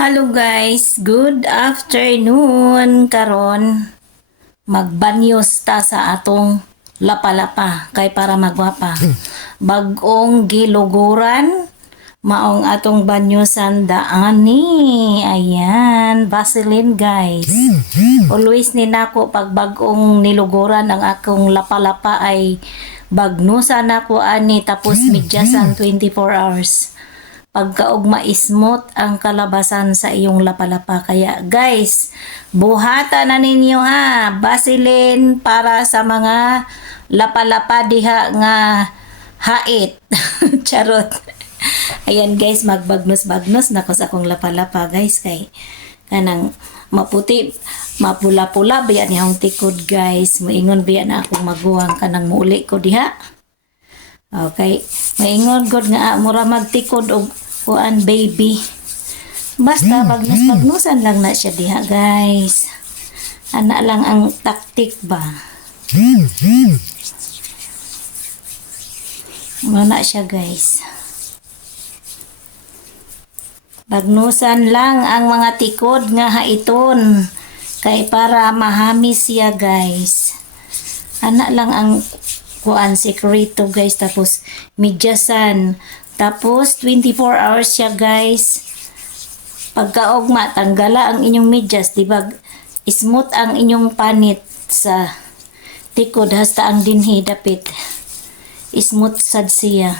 Hello guys, good afternoon. Karon magbanyos ta sa atong lapa-lapa kay para magwapa. Bag-ong giluguran maong atong banyosan daani. Ayan, Vaseline guys. Always ni nako pag bag-ong niluguran ang akong lapa-lapa ay bagnusan nako ani tapos midyasan 24 hours. Pagkaog ma-smooth ang kalabasan sa iyong lapalapa. Kaya guys, buhata na ninyo ha. Vaseline para sa mga lapalapa diha nga hait. Charot. Ayan guys, magbagnos-bagnos na ko sa akong lapalapa guys. Kay kanang maputi, mapula-pula biya niyang tikod guys. Moingon biya na akong maguwang kanang muuli ko diha. Okay, maingon god nga mura magtikod og kuan baby. Basta bagnos-bagnusan lang na siya diha, guys. Ana lang ang taktik ba. Mana siya, guys. Bagnusan lang ang mga tikod nga haiton kay para mahamis siya, guys. Ana lang ang kuan sekreto guys, tapos midyasan, tapos 24 hours siya guys. Pagkaugma tanggala ang inyong medyas, diba smooth ang inyong panit sa tikod hasta ang dinhi dapit smooth sad siya.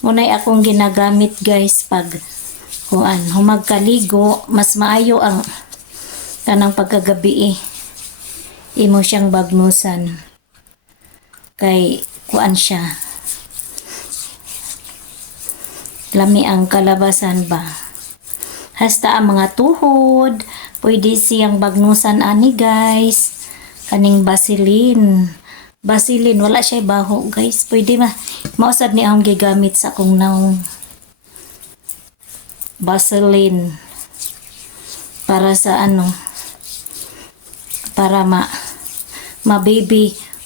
Munay akong ginagamit guys pag kuan humagkaligo, mas maayo ang kanang pagkagabi imo siyang bagnusan kay kuan siya lami ang kalabasan ba. Hasta ang mga tuhod pwede siyang bagnusan ani guys. Kaning Vaseline wala siya baho guys, pwede mausad ni akong gigamit sa akong naong Vaseline para sa para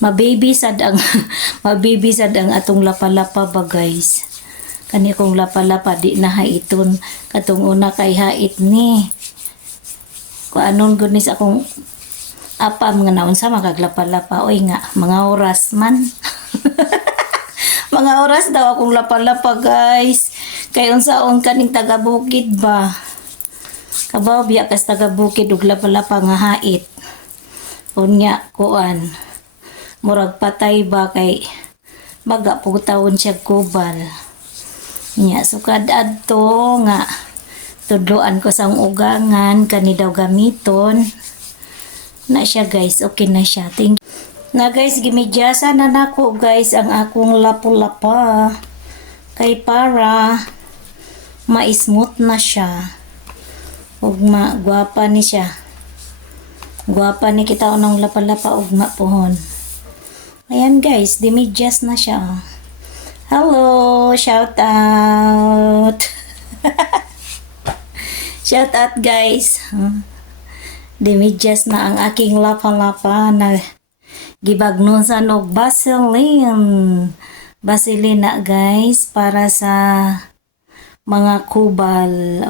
mababy sad ang atong lapa-lapa ba guys. Kani kong lapa-lapa di na haiton katong una kay hait ni kuanon gud ni sa akong apa mga naon sa magaglapa-lapa oy nga mga oras man. Mga oras daw akong lapa-lapa guys, kay unsaon kaning taga-bukid ba, kabaw biya kas taga-bukid ug lapa-lapa nga hait unya kuan murag patay ba kay magaputawon siya kubal nya sukad adto nga tudloan ko sa ugangan kani daw gamiton na siya guys. Okay na siya, thank you na guys. Gimidyasan na nako guys ang akong lapu-lapa kay para ma-smooth na siya ug magwapa ni siya. Gwapa ni kita unang lapa-lapa ug mapuhon. Ayan guys, dimidyas na siya. Hello, shout out. Shout out guys. Dimidyas na ang aking lapa-lapa na gibagnusan og Vaseline. Vaseline na guys para sa mga kubal.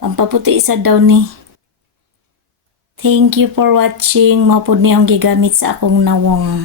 Pampaputi isa daw ni. Thank you for watching. Mapod niyang gigamit sa akong nawong.